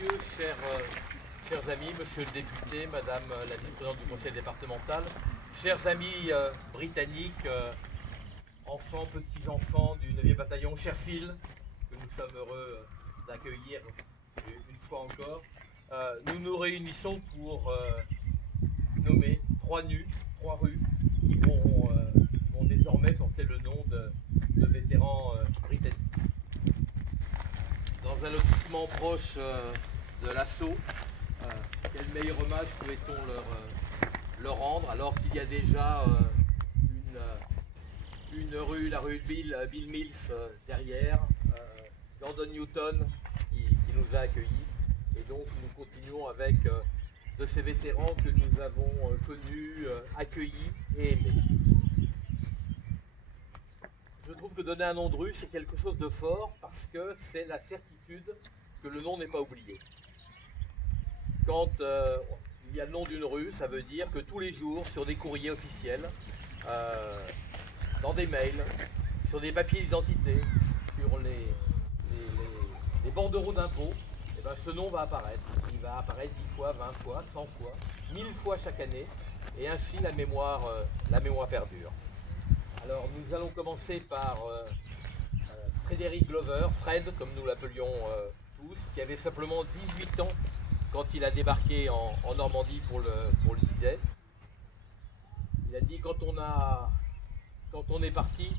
messieurs, chers amis, monsieur le député, madame la vice-présidente du conseil départemental, chers amis britanniques, enfants, petits-enfants du 9e bataillon Sherfield, que nous sommes heureux d'accueillir une fois encore, nous nous réunissons pour nommer trois rues qui vont désormais porter le nom de vétérans britanniques. Dans un lotissement proche de l'assaut, quel meilleur hommage pouvait-on leur rendre alors qu'il y a déjà une rue, la rue Bill Mills derrière, Gordon Newton qui nous a accueillis, et donc nous continuons avec de ces vétérans que nous avons connus, accueillis et aimés. Je trouve que donner un nom de rue, c'est quelque chose de fort parce que c'est la certitude que le nom n'est pas oublié. Quand il y a le nom d'une rue, ça veut dire que tous les jours, sur des courriers officiels, dans des mails, sur des papiers d'identité, sur les banderoles d'impôts, eh ben, ce nom va apparaître. Il va apparaître 10 fois, 20 fois, 100 fois, 1000 fois chaque année, et ainsi la mémoire perdure. Alors nous allons commencer par Frédéric Glover, Fred comme nous l'appelions tous, qui avait simplement 18 ans quand il a débarqué en Normandie pour le disait. Il a dit quand on est parti,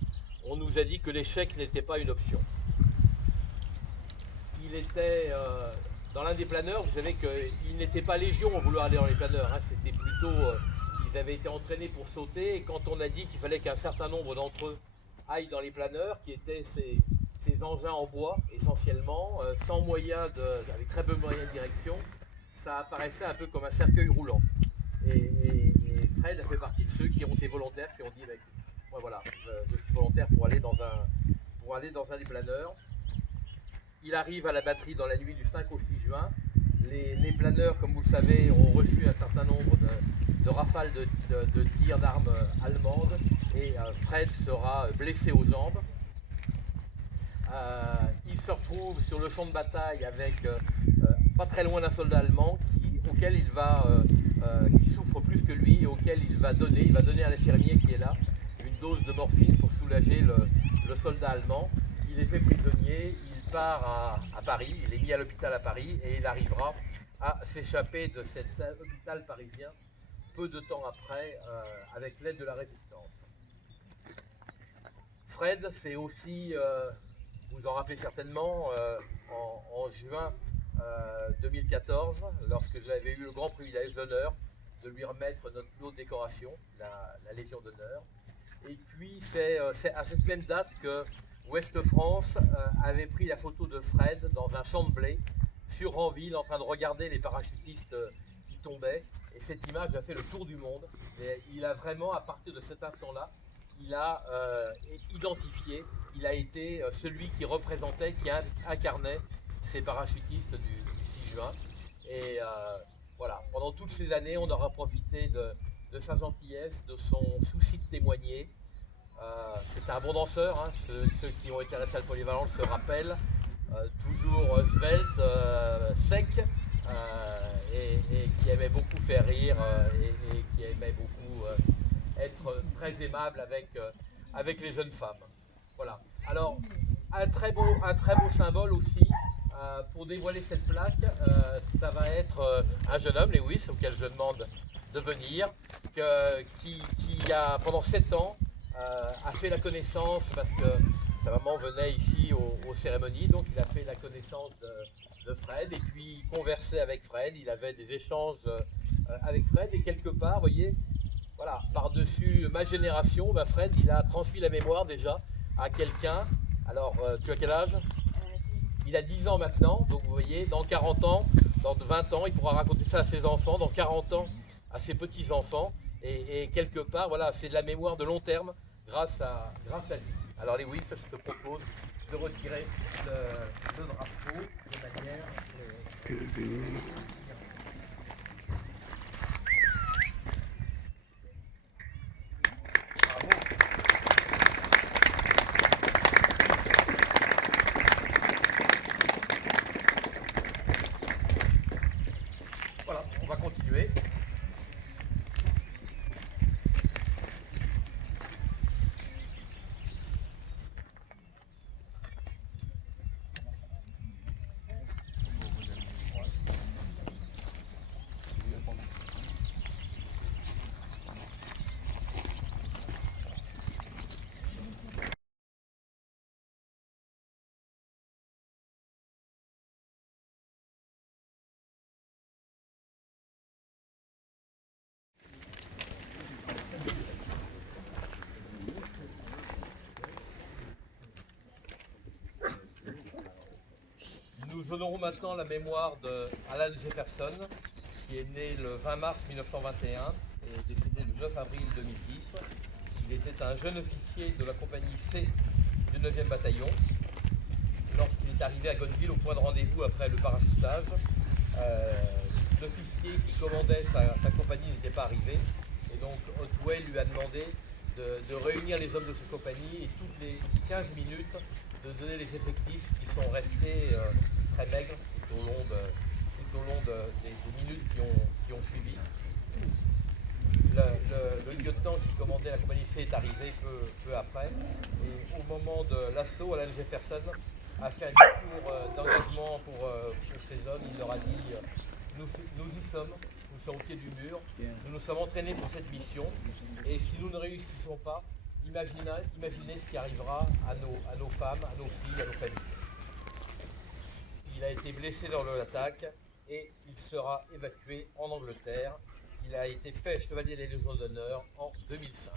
on nous a dit que l'échec n'était pas une option. Il était dans l'un des planeurs, vous savez qu'il n'était pas légion à vouloir aller dans les planeurs, hein, c'était plutôt... ils avaient été entraînés pour sauter, et quand on a dit qu'il fallait qu'un certain nombre d'entre eux aillent dans les planeurs, qui étaient ces engins en bois essentiellement, sans moyens avec très peu de moyens de direction, ça apparaissait un peu comme un cercueil roulant. Et Fred a fait partie de ceux qui ont été volontaires, qui ont dit moi voilà, je suis volontaire pour aller dans un des planeurs. Il arrive à la batterie dans la nuit du 5 au 6 juin. Les planeurs, comme vous le savez, ont reçu un certain nombre de rafales de tirs d'armes allemandes, et Fred sera blessé aux jambes. Il se retrouve sur le champ de bataille avec pas très loin d'un soldat allemand qui souffre plus que lui, et auquel il va donner à l'infirmier qui est là une dose de morphine pour soulager le soldat allemand. Il est fait prisonnier, il part à Paris, il est mis à l'hôpital à Paris, et il arrivera à s'échapper de cet hôpital parisien peu de temps après, avec l'aide de la résistance. Fred, c'est aussi, vous en rappelez certainement, en juin 2014, lorsque j'avais eu le grand privilège, l'honneur de lui remettre notre plus haute décoration, la Légion d'honneur. Et puis c'est à cette même date que Ouest France avait pris la photo de Fred dans un champ de blé sur Ranville, en train de regarder les parachutistes qui tombaient. Et cette image a fait le tour du monde. Et il a vraiment, à partir de cet instant-là, il a identifié, il a été celui qui représentait, qui incarnait ces parachutistes du 6 juin. Et voilà, pendant toutes ces années, on aura profité de sa gentillesse, de son souci de témoigner. C'était un bon danseur, hein. Ceux qui ont été à la salle polyvalente se rappellent. Toujours svelte, sec, et qui aimait beaucoup faire rire, et qui aimait beaucoup être très aimable avec les jeunes femmes. Voilà. Alors, un très beau symbole aussi pour dévoiler cette plaque, ça va être un jeune homme, Lewis, auquel je demande de venir, qui a pendant 7 ans a fait la connaissance, parce que sa maman venait ici aux cérémonies, donc il a fait la connaissance de Fred, et puis il conversait avec Fred, il avait des échanges avec Fred, et quelque part, vous voyez, voilà, par-dessus ma génération, Fred, il a transmis la mémoire déjà à quelqu'un. Alors, tu as quel âge? Il a 10 ans maintenant, donc vous voyez, dans 40 ans, dans 20 ans, il pourra raconter ça à ses enfants, dans 40 ans, à ses petits-enfants, et quelque part, voilà, c'est de la mémoire de long terme grâce à lui. Alors Lewis, je te propose de retirer le drapeau de manière... Nous honorons maintenant la mémoire d'Alan Jefferson, qui est né le 20 mars 1921 et décédé le 9 avril 2010. Il était un jeune officier de la compagnie C du 9e bataillon. Lorsqu'il est arrivé à Gonneville au point de rendez-vous après le parachutage, l'officier qui commandait sa compagnie n'était pas arrivé. Et donc Otway lui a demandé de réunir les hommes de sa compagnie et toutes les 15 minutes de donner les effectifs qui sont restés très maigres tout au long des minutes qui ont suivi. Le lieutenant qui commandait la compagnie C est arrivé peu après et au moment de l'assaut, Alan Jefferson a fait un discours d'engagement pour ces hommes. Il leur a dit nous y sommes, nous sommes au pied du mur, nous nous sommes entraînés pour cette mission et si nous ne réussissons pas, imaginez ce qui arrivera à nos femmes, à nos filles, à nos familles. Il a été blessé dans l'attaque et il sera évacué en Angleterre. Il a été fait chevalier des Légions d'honneur en 2005.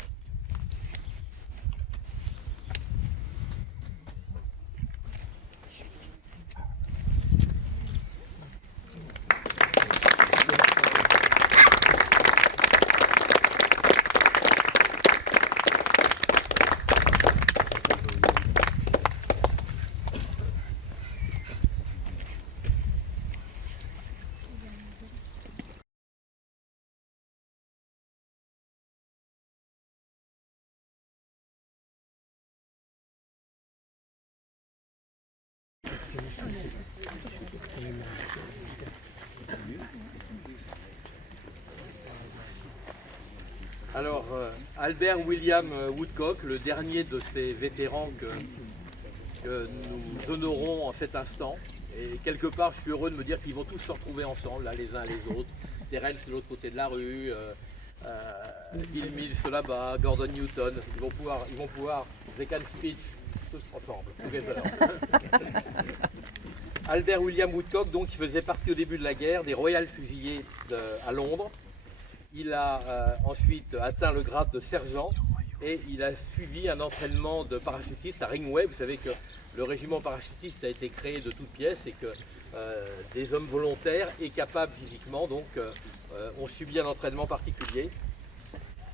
Alors, Albert William Woodcock, le dernier de ces vétérans que nous honorons en cet instant. Et quelque part, je suis heureux de me dire qu'ils vont tous se retrouver ensemble, là, les uns les autres. Terence de l'autre côté de la rue, Bill Mills là-bas, Gordon Newton. Ils vont pouvoir, they can speech, tous ensemble, together. Albert William Woodcock, donc, qui faisait partie au début de la guerre des Royal Fusiliers à Londres. Il a ensuite atteint le grade de sergent et il a suivi un entraînement de parachutiste à Ringway. Vous savez que le régiment parachutiste a été créé de toutes pièces et que des hommes volontaires et capables physiquement donc, ont subi un entraînement particulier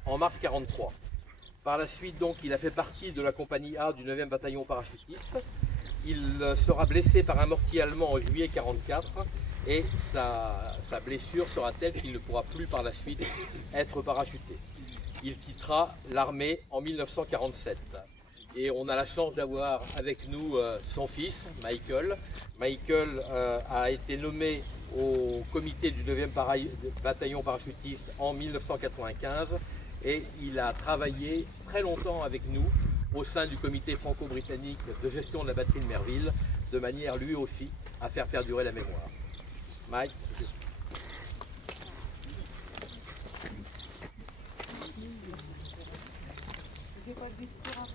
en mars 1943. Par la suite, donc, il a fait partie de la compagnie A du 9e bataillon parachutiste. Il sera blessé par un mortier allemand en juillet 1944 et sa blessure sera telle qu'il ne pourra plus par la suite être parachuté. Il quittera l'armée en 1947 et on a la chance d'avoir avec nous son fils, Michael. Michael a été nommé au comité du 9e bataillon parachutiste en 1995 et il a travaillé très longtemps avec nous au sein du comité franco-britannique de gestion de la batterie de Merville, de manière lui aussi à faire perdurer la mémoire. Mike. Je fais pas de discours.